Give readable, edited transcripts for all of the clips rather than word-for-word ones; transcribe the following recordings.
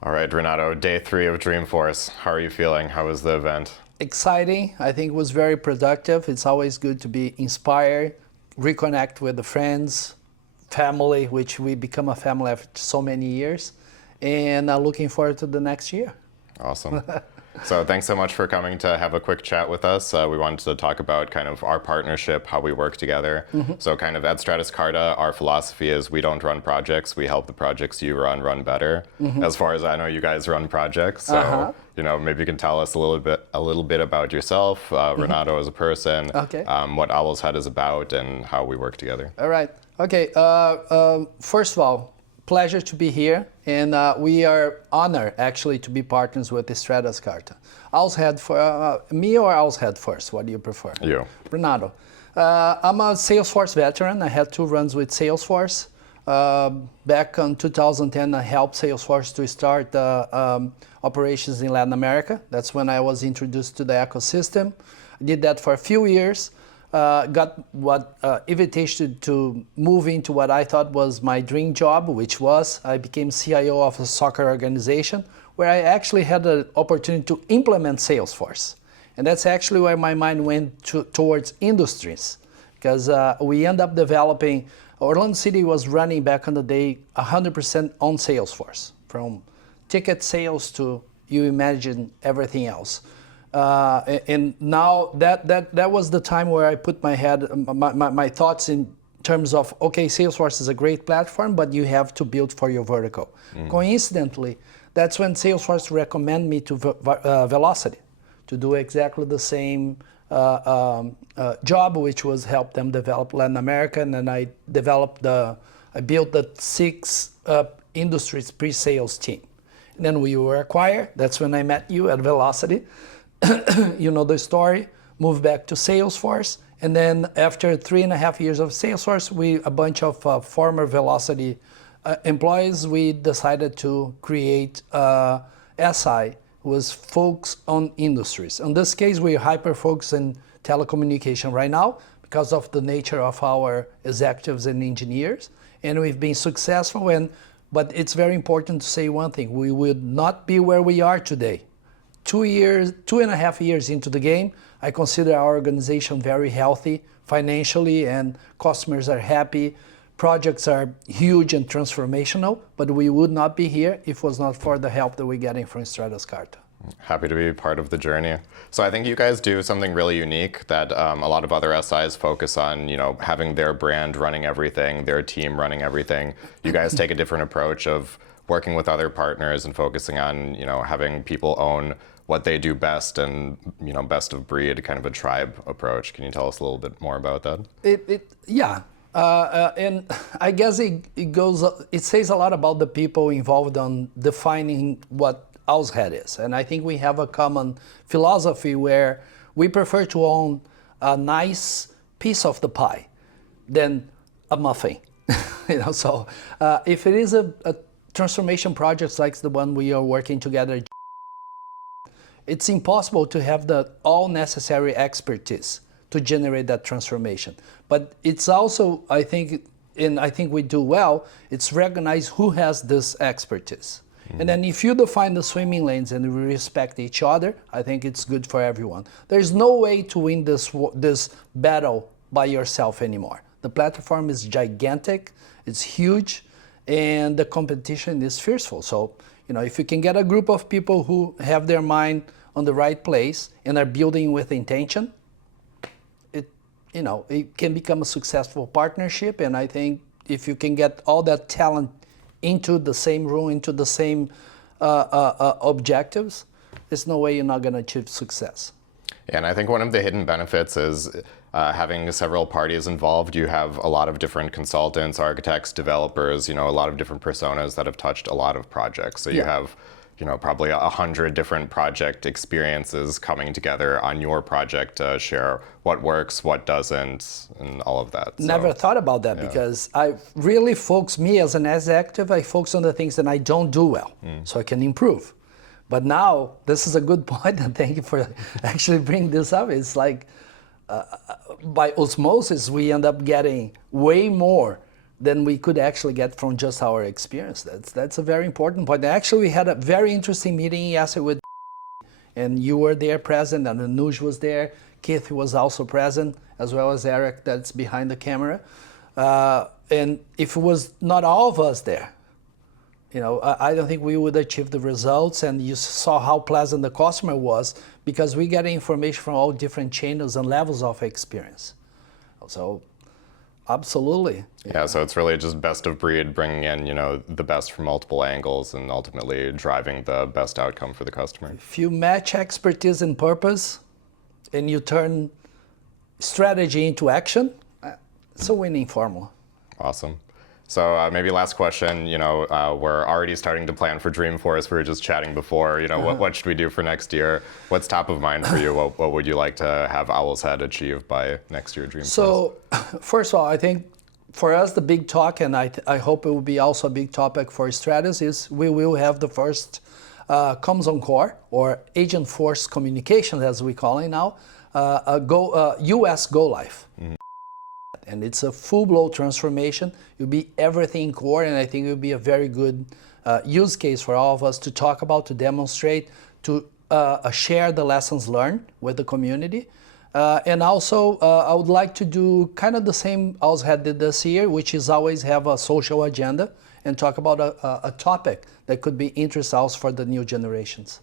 All right, Renato, day 3 of Dreamforce. How are you feeling? How was the event? Exciting. I think it was very productive. It's always good to be inspired, reconnect with the friends, family, which we become a family after so many years, and looking forward to the next year. Awesome. So thanks so much for coming to have a quick chat with us. We wanted to talk about kind of our partnership, how we work together. So kind of at Stratus Carta, our philosophy is we don't run projects, we help the projects you run better. As far as I know, you guys run projects. So you know, maybe you can tell us a little bit about yourself, Renato as a person, what Owlshead is about, and how we work together. All right. Okay. First of all, pleasure to be here, and we are honored actually to be partners with the Stratus Carta. Owlshead for me or Owlshead first? What do you prefer? You. Renato. I'm a Salesforce veteran. I had 2 runs with Salesforce. Back in 2010, I helped Salesforce to start operations in Latin America. That's when I was introduced to the ecosystem. I did that for a few years. Got what invitation to move into what I thought was my dream job, which was I became CIO of a soccer organization where I actually had the opportunity to implement Salesforce. And that's actually where my mind went towards industries, because we end up developing, Orlando City was running back in the day 100% on Salesforce, from ticket sales to you imagine everything else. And now that was the time where I put my thoughts in terms of, okay, Salesforce is a great platform, but you have to build for your vertical. Coincidentally, that's when Salesforce recommended me to Velocity to do exactly the same job, which was help them develop Latin America, and then I built the 6 industries pre-sales team. And then we were acquired. That's when I met you at Velocity. You know the story, moved back to Salesforce, and then after 3.5 years of Salesforce, a bunch of former Velocity employees, we decided to create SI, who was focused on industries. In this case, we're hyper-focused in telecommunication right now because of the nature of our executives and engineers, and we've been successful. But it's very important to say one thing, we would not be where we are today. 2.5 years into the game, I consider our organization very healthy financially, and customers are happy. Projects are huge and transformational, but we would not be here if it was not for the help that we're getting from Stratus Carta. Happy to be part of the journey. So I think you guys do something really unique that a lot of other SIs focus on, you know, having their brand running everything, their team running everything. You guys take a different approach of working with other partners and focusing on, you know, having people own what they do best and, you know, best of breed, kind of a tribe approach. Can you tell us a little bit more about that? Yeah. And I guess it says a lot about the people involved on defining what Owlshead is. And I think we have a common philosophy where we prefer to own a nice piece of the pie than a muffin. You know, so if it is a transformation project like the one we are working together, it's impossible to have the all necessary expertise to generate that transformation. But it's also, I think we do well, it's recognize who has this expertise. And then if you define the swimming lanes and we respect each other, I think it's good for everyone. There's no way to win this battle by yourself anymore. The platform is gigantic, it's huge, and the competition is fierceful. So, you know, if you can get a group of people who have their mind on the right place and are building with intention, it can become a successful partnership. And I think if you can get all that talent into the same room, into the same objectives, there's no way you're not going to achieve success. And I think one of the hidden benefits is having several parties involved. You have a lot of different consultants, architects, developers, you know, a lot of different personas that have touched a lot of projects. So you have, you know, probably 100 different project experiences coming together on your project to share what works, what doesn't, and all of that. Never thought about that because I really focus, me as an executive, I focus on the things that I don't do well so I can improve. But now, this is a good point, and thank you for actually bringing this up. It's like, by osmosis, we end up getting way more than we could actually get from just our experience. That's a very important point. Actually, we had a very interesting meeting yesterday with, and you were there present, and Anuj was there. Keith was also present, as well as Eric, that's behind the camera. And if it was not all of us there, I don't think we would achieve the results. And you saw how pleasant the customer was, because we get information from all different channels and levels of experience. So, absolutely. Yeah, so it's really just best of breed, bringing in, the best from multiple angles and ultimately driving the best outcome for the customer. If you match expertise and purpose and you turn strategy into action, it's a winning formula. Awesome. So maybe last question, we're already starting to plan for Dreamforce. We were just chatting before, what should we do for next year? What's top of mind for you? What would you like to have Owlshead achieve by next year, Dreamforce? So first of all, I think for us, the big talk, and I hope it will be also a big topic for Stratus, is we will have the first Comms on Core, or Agentforce communication, as we call it now, US Go Live. Mm-hmm. And it's a full-blown transformation. It'll be everything core, and I think it will be a very good use case for all of us to talk about, to demonstrate, to share the lessons learned with the community. And also, I would like to do kind of the same Owlshead did this year, which is always have a social agenda and talk about a topic that could be interest also for the new generations.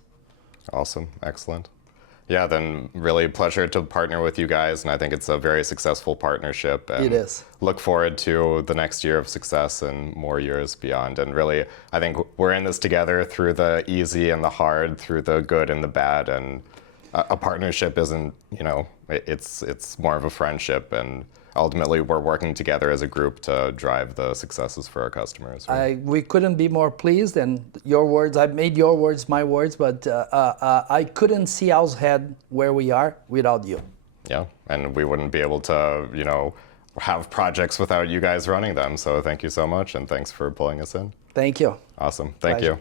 Awesome, excellent. Yeah, then really pleasure to partner with you guys, and I think it's a very successful partnership. And it is. Look forward to the next year of success and more years beyond. And really, I think we're in this together through the easy and the hard, through the good and the bad. And a partnership isn't, it's more of a friendship. And ultimately, we're working together as a group to drive the successes for our customers. Right? We couldn't be more pleased, and your words, I made your words my words, but I couldn't see Owlshead where we are without you. Yeah, and we wouldn't be able to, have projects without you guys running them. So thank you so much, and thanks for pulling us in. Thank you. Awesome. Thank you.